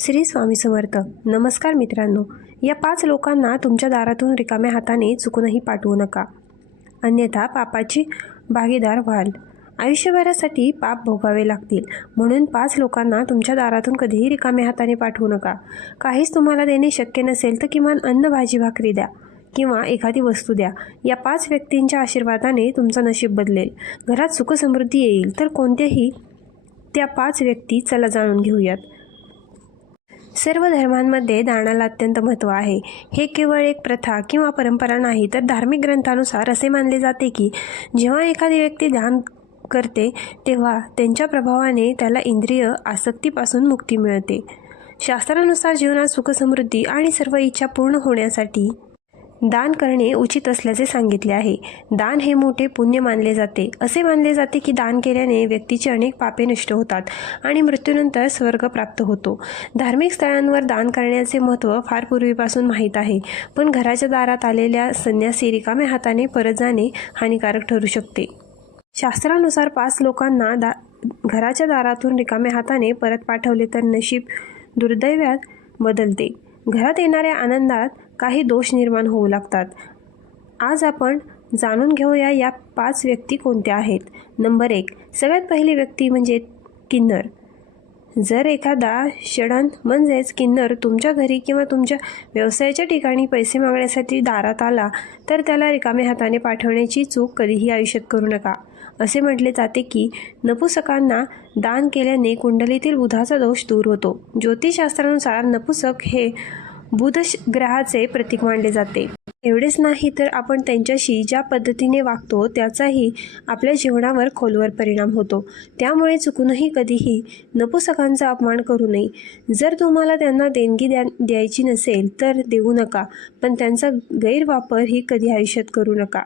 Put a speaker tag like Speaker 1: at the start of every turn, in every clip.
Speaker 1: श्री स्वामी समर्थ. नमस्कार मित्रांनो. या पाच लोकांना तुमच्या दारातून रिकाम्या हाताने चुकूनही पाठवू नका. अन्यथा पापाची भागीदार व्हाल. आयुष्यभरासाठी पाप भोगावे लागतील. म्हणून पाच लोकांना तुमच्या दारातून कधीही रिकाम्या हाताने पाठवू नका. काहीच तुम्हाला देणे शक्य नसेल तर किमान अन्न भाजी भाकरी द्या किंवा एखादी वस्तू द्या. या पाच व्यक्तींच्या आशीर्वादाने तुमचं नशीब बदलेल. घरात सुखसमृद्धी येईल. तर कोणत्याही त्या पाच व्यक्ती चला जाणून घेऊयात. सर्व धर्मांमध्ये दानाला अत्यंत महत्त्व आहे. हे केवळ एक प्रथा किंवा परंपरा नाही तर धार्मिक ग्रंथानुसार असे मानले जाते की जेव्हा एखादी व्यक्ती दान करते तेव्हा त्यांच्या प्रभावाने त्याला इंद्रिय आसक्तीपासून मुक्ती मिळते. शास्त्रानुसार जीवनात सुखसमृद्धी आणि सर्व इच्छा पूर्ण होण्यासाठी दान करणे उचित असल्याचे सांगितले आहे. दान हे मोठे पुण्य मानले जाते. असे मानले जाते की दान केल्याने व्यक्तीचे अनेक पापे नष्ट होतात आणि मृत्यूनंतर स्वर्ग प्राप्त होतो. धार्मिक स्थळांवर दान करण्याचे महत्त्व फार पूर्वीपासून माहीत आहे. पण घराच्या दारात आलेल्या संन्यासी रिकाम्या हाताने परत जाणे हानिकारक ठरू शकते. शास्त्रानुसार पाच लोकांना दा घराच्या दारातून रिकाम्या हाताने परत पाठवले तर नशीब दुर्दैव्यात बदलते. घरात येणाऱ्या आनंदात काही दोष निर्माण होऊ लागतात. आज आपण जाणून घेऊया या पाच व्यक्ती कोणत्या आहेत. नंबर एक सगळ्यात पहिली व्यक्ती म्हणजे किन्नर. जर एखादा षडन म्हणजेच किन्नर तुमच्या घरी किंवा तुमच्या व्यवसायाच्या ठिकाणी पैसे मागण्यासाठी दारात आला तर त्याला रिकाम्या हाताने पाठवण्याची चूक कधीही आयुष्यात करू नका. असे म्हटले जाते की नपुसकांना दान केल्याने कुंडलीतील बुधाचा दोष दूर होतो. ज्योतिषशास्त्रानुसार नपुसक हे बुध ग्रहाचे प्रतीक मानले जाते. एवढेच नाही तर आपण त्यांच्याशी ज्या पद्धतीने वागतो त्याचाही आपल्या जीवनावर खोलवर परिणाम होतो. त्यामुळे चुकूनही कधीही नपुसकांचा अपमान करू नये. जर तुम्हाला त्यांना देणगी द्या द्यायची नसेल तर देऊ नका पण त्यांचा गैरवापर ही कधी आयुष्यात करू नका.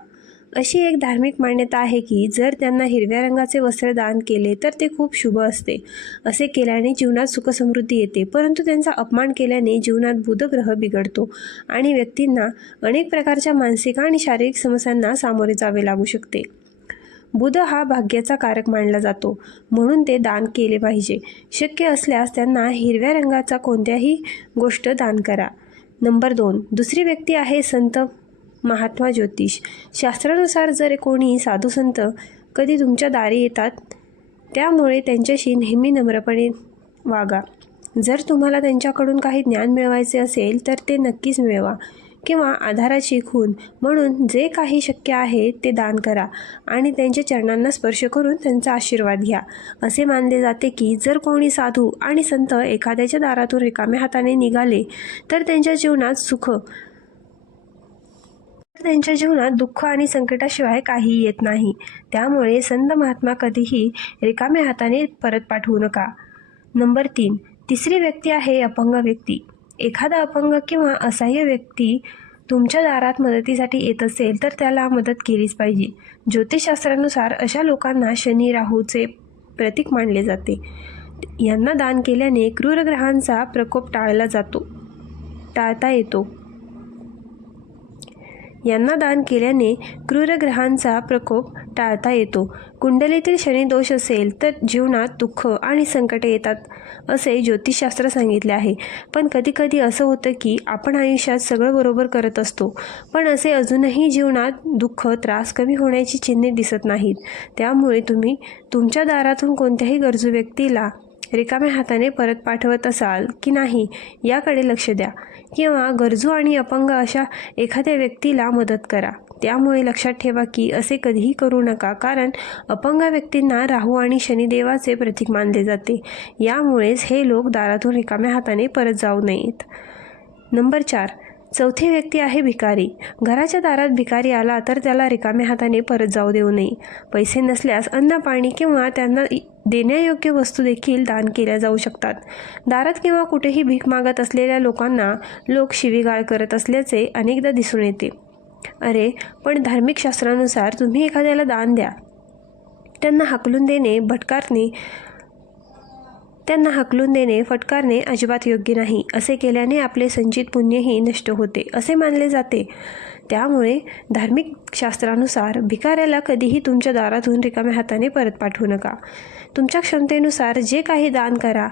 Speaker 1: अशी एक धार्मिक मान्यता आहे की जर त्यांना हिरव्या रंगाचे वस्त्र दान केले तर ते खूप शुभ असते. असे केल्याने जीवनात सुखसमृद्धी येते परंतु त्यांचा अपमान केल्याने जीवनात बुधग्रह बिघडतो आणि व्यक्तींना अनेक प्रकारच्या मानसिक आणि शारीरिक समस्यांना सामोरे जावे लागू शकते. बुध हा भाग्याचा कारक मानला जातो म्हणून ते दान केले पाहिजे. शक्य असल्यास त्यांना हिरव्या रंगाचा कोणत्याही गोष्ट दान करा. नंबर दोन. दुसरी व्यक्ती आहे संत महात्मा ज्योतिष. शास्त्रानुसार जर कोणी साधू संत कधी तुमच्या दारी येतात त्यामुळे त्यांच्याशी नेहमी नम्रपणे वागा. जर तुम्हाला त्यांच्याकडून काही ज्ञान मिळवायचे असेल तर ते नक्कीच मिळवा किंवा आधाराची खून म्हणून जे काही शक्य आहे ते दान करा आणि त्यांच्या चरणांना स्पर्श करून त्यांचा आशीर्वाद घ्या. असे मानले जाते की जर कोणी साधू आणि संत एखाद्याच्या दारातून रिकाम्या हाताने निघाले तर त्यांच्या जीवनात सुख त्यांच्या जीवनात दुःख आणि संकटाशिवाय काही येत नाही. त्यामुळे संत महात्मा कधीही रिकाम्या हाताने परत पाठवू नका. नंबर तीन. तिसरी व्यक्ती आहे अपंग व्यक्ती. एखादा अपंग किंवा असहाय्य व्यक्ती तुमच्या दारात मदतीसाठी येत असेल तर त्याला मदत केलीच पाहिजे. ज्योतिषशास्त्रानुसार अशा लोकांना शनी राहूचे प्रतीक मानले जाते. यांना दान केल्याने क्रूरग्रहांचा प्रकोप टाळला जातो टाळता येतो. यांना दान केल्याने क्रूरग्रहांचा प्रकोप टाळता येतो. कुंडलीतील शनिदोष असेल तर जीवनात दुःख आणि संकटे येतात असे ज्योतिषशास्त्र सांगितले आहे. पण कधीकधी असं होतं की आपण आयुष्यात सगळं बरोबर करत असतो पण असे अजूनही जीवनात दुःख त्रास कमी होण्याची चिन्हे दिसत नाहीत. त्यामुळे तुम्ही तुमच्या दारातून कोणत्याही गरजू व्यक्तीला रिकाम्या हाताने परत पाठवत असाल की नाही याकडे लक्ष द्या. किंवा गरजू आणि अपंग अशा एखाद्या व्यक्तीला मदत करा. त्यामुळे लक्षात ठेवा की असे कधीही करू नका कारण अपंग व्यक्तींना राहू आणि शनिदेवाचे प्रतीक मानले जाते. यामुळेच हे लोक दारातून रिकाम्या हाताने परत जाऊ नयेत. नंबर चार. चौथी व्यक्ती आहे भिकारी. घराच्या दारात भिकारी आला तर त्याला रिकाम्या हाताने परत जाऊ देऊ नये. पैसे नसल्यास अन्न पाणी किंवा त्यांना देण्यायोग्य वस्तू देखील दान केल्या जाऊ शकतात. दारात किंवा कुठेही भीक मागत असलेल्या लोकांना लोक शिवीगाळ करत असल्याचे अनेकदा दिसून येते. अरे पण धार्मिक शास्त्रानुसार तुम्ही एखाद्याला दान द्या. त्यांना हाकलून देणे भटकारणे त्यांना हकलून देणे फटकारणे अजिबात योग्य नाही. असे केल्याने आपले संचित पुण्यही नष्ट होते असे मानले जाते. त्यामुळे धार्मिक शास्त्रानुसार भिकाऱ्याला कधीही तुमच्या दारातून रिकाम्या हाताने परत पाठवू नका. तुमच्या क्षमतेनुसार जे काही दान करा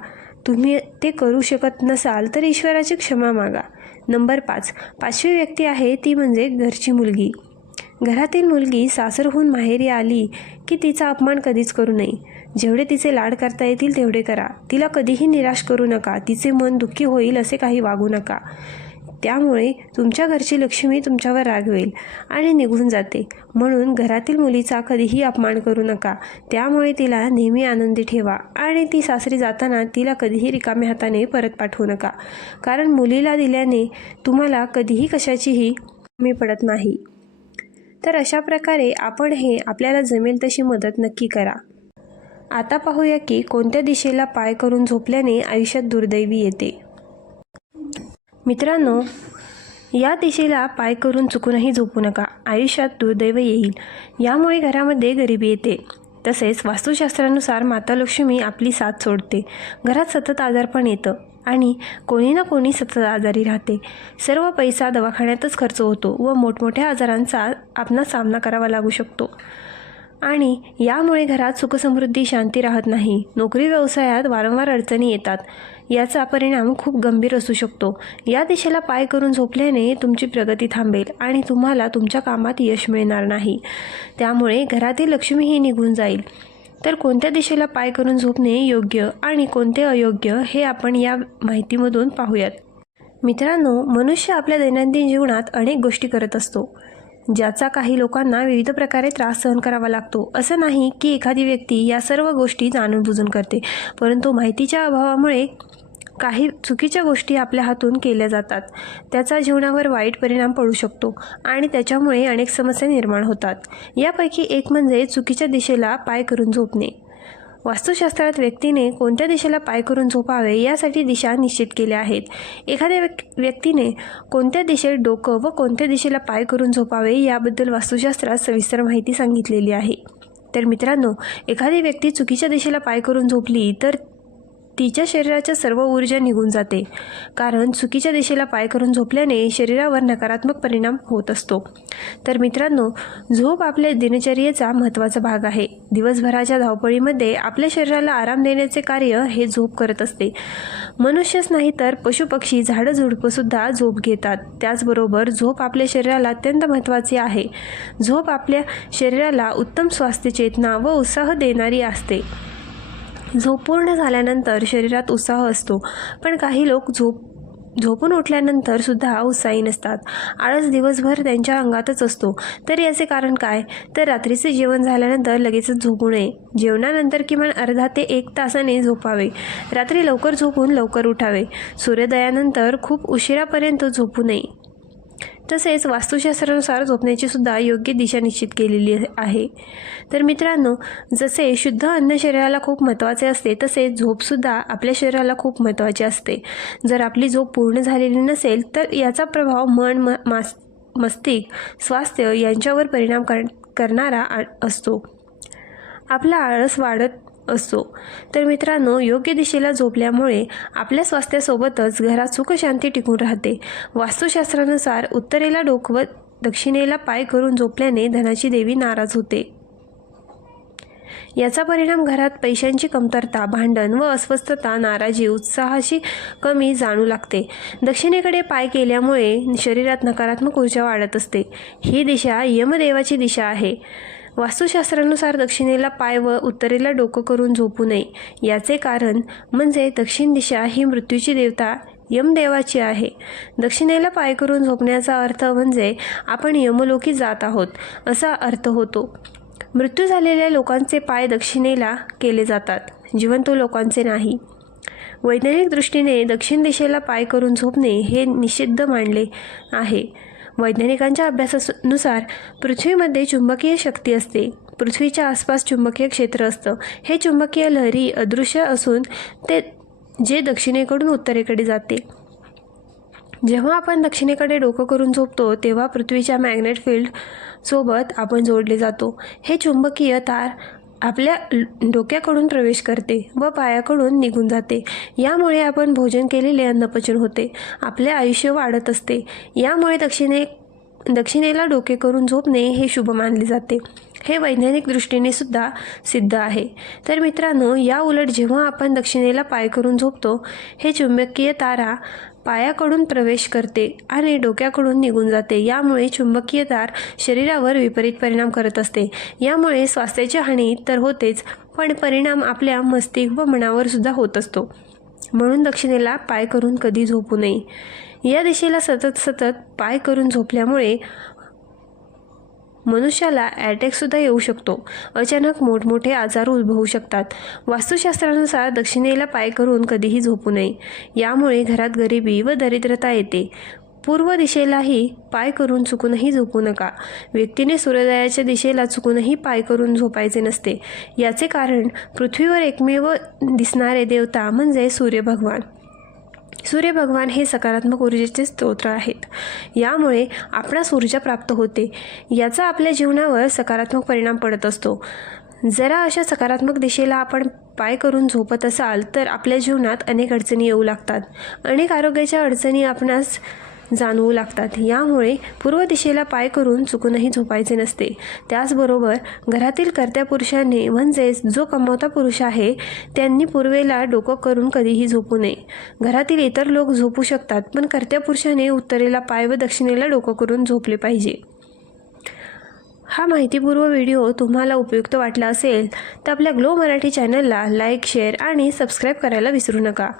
Speaker 1: तुम्ही ते करू शकत नसाल तर ईश्वराची क्षमा मागा. नंबर पाच. पाचवी व्यक्ती आहे ती म्हणजे घरची मुलगी. घरातील मुलगी सासरहून माहेरी आली की तिचा अपमान कधीच करू नये. जेवढे तिचे लाड करता येतील तेवढे करा. तिला कधीही निराश करू नका. तिचे मन दुःखी होईल असे काही वागू नका. त्यामुळे तुमच्या घरची लक्ष्मी तुमच्यावर रागवेल आणि निघून जाते. म्हणून घरातील मुलीचा कधीही अपमान करू नका. त्यामुळे तिला नेहमी आनंदी ठेवा आणि ती सासरी जाताना तिला कधीही रिकाम्या हाताने परत पाठवू नका. कारण मुलीला दिल्याने तुम्हाला कधीही कशाचीही कमी पडत नाही. तर अशा प्रकारे आपण हे आपल्याला जमेल तशी मदत नक्की करा. आता पाहूया की कोणत्या दिशेला पाय करून झोपल्याने आयुष्यात दुर्दैवी येते. मित्रांनो या दिशेला पाय करून चुकूनही झोपू नका. आयुष्यात दुर्दैव येईल. यामुळे घरामध्ये गरिबी येते. तसेच वास्तुशास्त्रानुसार माता लक्ष्मी आपली साथ सोडते. घरात सतत आजारपण येतं आणि कोणी ना कोणी सतत आजारी राहते. सर्व पैसा दवाखान्यातच खर्च होतो व मोठमोठ्या आजारांचा आपला सामना करावा लागू शकतो. आणि यामुळे घरात सुखसमृद्धी शांती राहत नाही. नोकरी व्यवसायात वारंवार अडचणी येतात. याचा परिणाम खूप गंभीर असू शकतो. या दिशेला पाय करून झोपल्याने तुमची प्रगती थांबेल आणि तुम्हाला तुमच्या कामात यश मिळणार नाही. त्यामुळे घरातील लक्ष्मीही निघून जाईल. तर कोणत्या दिशेला पाय करून झोपणे योग्य आणि कोणते अयोग्य हे आपण या माहितीमधून पाहूयात. मित्रांनो मनुष्य आपल्या दैनंदिन जीवनात अनेक गोष्टी करत असतो. ज्याचा काही लोकांना विविध प्रकारे त्रास सहन करावा लागतो. असं नाही की एखादी व्यक्ती या सर्व गोष्टी जाणून बुजून करते परंतु माहितीच्या अभावामुळे काही चुकीच्या गोष्टी आपल्या हातून केल्या जातात. त्याचा जीवनावर वाईट परिणाम पडू शकतो आणि त्याच्यामुळे अनेक समस्या निर्माण होतात. यापैकी एक म्हणजे चुकीच्या दिशेला पाय करून झोपणे. वास्तुशास्त्रात व्यक्तीने कोणत्या दिशेला पाय करून झोपावे यासाठी दिशा निश्चित केल्या आहेत. एखाद्या व्यक्तीने कोणत्या दिशेत डोकं व कोणत्या दिशेला पाय करून झोपावे याबद्दल वास्तुशास्त्रात सविस्तर माहिती सांगितलेली आहे. तर मित्रांनो एखादी व्यक्ती चुकीच्या दिशेला पाय करून झोपली तर तिच्या शरीराच्या सर्व ऊर्जा निघून जाते. कारण चुकीच्या दिशेला पाय करून झोपल्याने शरीरावर नकारात्मक परिणाम होत असतो. तर मित्रांनो झोप आपल्या दिनचर्येचा महत्त्वाचा भाग आहे. दिवसभराच्या धावपळीमध्ये आपल्या शरीराला आराम देण्याचे कार्य हे झोप करत असते. मनुष्यच नाही तर पशुपक्षी झाडं झुडपंसुद्धा झोप घेतात. त्याचबरोबर झोप आपल्या शरीराला अत्यंत महत्त्वाची आहे. झोप आपल्या शरीराला उत्तम स्वास्थ्य चेतना व उत्साह देणारी असते. झोप पूर्ण झाल्यानंतर शरीरात उत्साह असतो. पण काही लोक झोप झोपून उठल्यानंतर सुद्धा उत्साही नसतात. आळस दिवसभर त्यांच्या अंगातच असतो. तर याचे कारण काय? तर रात्रीचे जेवण झाल्यानंतर लगेचच झोपू नये. जेवणानंतर किमान अर्धा ते एक तासाने झोपावे. रात्री लवकर झोपून लवकर उठावे. सूर्योदयानंतर खूप उशिरापर्यंत झोपू नये. तसेच वास्तुशास्त्रानुसार झोपण्याची सुद्धा योग्य दिशा निश्चित केलेली आहे. तर मित्रांनो जसे शुद्ध अन्न शरीराला खूप महत्त्वाचे असते तसेच झोपसुद्धा आपल्या शरीराला खूप महत्त्वाची असते. जर आपली झोप पूर्ण झालेली नसेल तर याचा प्रभाव मन म मास मस्तिष्क स्वास्थ्य यांच्यावर परिणाम कर करणारा आ- असतो. आपला आळस वाढत असतो तर मित्रांनो योग्य दिशेला झोपल्यामुळे आपल्या स्वास्थ्यासोबतच घरात सुखशांती टिकून राहते. वास्तुशास्त्रानुसार उत्तरेला डोकवत दक्षिणेला पाय करून झोपल्याने धनाची देवी नाराज होते. याचा परिणाम घरात पैशांची कमतरता भांडण व अस्वस्थता नाराजी उत्साहाची कमी जाणू लागते. दक्षिणेकडे पाय केल्यामुळे शरीरात नकारात्मक ऊर्जा वाढत असते. ही दिशा यमदेवाची दिशा आहे. वास्तुशास्त्रानुसार दक्षिणेला पाय व उत्तरेला डोकं करून झोपू नये. याचे कारण म्हणजे दक्षिण दिशा ही मृत्यूची देवता यमदेवाची आहे. दक्षिणेला पाय करून झोपण्याचा अर्थ म्हणजे आपण यमलोकी जात आहोत असा अर्थ होतो. मृत्यू झालेल्या लोकांचे पाय दक्षिणेला केले जातात जिवंत लोकांचे नाही. वैज्ञानिक दृष्टीने दक्षिण दिशेला पाय करून झोपणे हे निषिद्ध मानले आहे. वैज्ञानिकांच्या अभ्यासानुसार पृथ्वीमध्ये चुंबकीय शक्ती असते. पृथ्वीच्या आसपास चुंबकीय क्षेत्र असतं. हे चुंबकीय लहरी अदृश्य असून ते जे दक्षिणेकडून उत्तरेकडे जाते. जेव्हा आपण दक्षिणेकडे डोकं करून झोपतो तेव्हा पृथ्वीच्या मॅग्नेट फील्ड सोबत आपण जोडले जातो. हे चुंबकीय तार आपल्या डोक्याकडून प्रवेश करते व पायाकडून निघून जाते. यामुळे आपण भोजन केलेले अन्नपचन होते. आपले आयुष्य वाढत असते. यामुळे दक्षिणे दक्षिणेला डोके करून झोपणे हे शुभ मानले जाते. हे वैज्ञानिक दृष्टीने सुद्धा सिद्ध आहे. तर मित्रांनो या उलट जेव्हा आपण दक्षिणेला पाय करून झोपतो हे चुंबकीय तारा पायाकडून प्रवेश करते आणि डोक्याकडून निघून जाते. यामुळे चुंबकीय तार शरीरावर विपरीत परिणाम करत असते. यामुळे स्वास्थ्याची हानी तर होतेच पण परिणाम आपल्या मस्तिष्क व मनावर सुद्धा होत असतो. म्हणून दक्षिणेला पाय करून कधी झोपू नये. या दिशेला सतत सतत पाय करून झोपल्यामुळे मनुष्याला अटॅकसुद्धा येऊ शकतो. अचानक मोठमोठे आजार उद्भवू शकतात. वास्तुशास्त्रानुसार दक्षिणेला पाय करून कधीही झोपू नये. यामुळे घरात गरिबी व दरिद्रता येते. पूर्व दिशेलाही पाय करून चुकूनही झोपू नका. व्यक्तीने सूर्योदयाच्या दिशेला चुकूनही पाय करून झोपायचे नसते. याचे कारण पृथ्वीवर एकमेव दिसणारे देवता म्हणजे सूर्यभगवान सूर्य भगवान हे सकारात्मक ऊर्जेचे स्तोत्र आहेत. यामुळे आपणास ऊर्जा प्राप्त होते. याचा आपल्या जीवनावर सकारात्मक परिणाम पडत असतो. जरा अशा सकारात्मक दिशेला आपण पाय करून झोपत असाल तर आपल्या जीवनात अनेक अडचणी येऊ लागतात. अनेक आरोग्याच्या अडचणी आपणास जाणवू लागतात. यामुळे पूर्व दिशेला पाय करून चुकूनही झोपायचे नसते. त्याचबरोबर घरातील कर्त्या पुरुषाने म्हणजेच जो कमावता पुरुष आहे त्यांनी पूर्वेला डोकं करून कधीही झोपू नये. घरातील इतर लोक झोपू शकतात पण कर्त्या पुरुषाने उत्तरेला पाय व दक्षिणेला डोकं करून झोपले पाहिजे. हा माहितीपूर्व व्हिडिओ तुम्हाला उपयुक्त वाटला असेल तर आपल्या ग्लो मराठी चॅनलला लाईक शेअर आणि सबस्क्राईब करायला विसरू नका.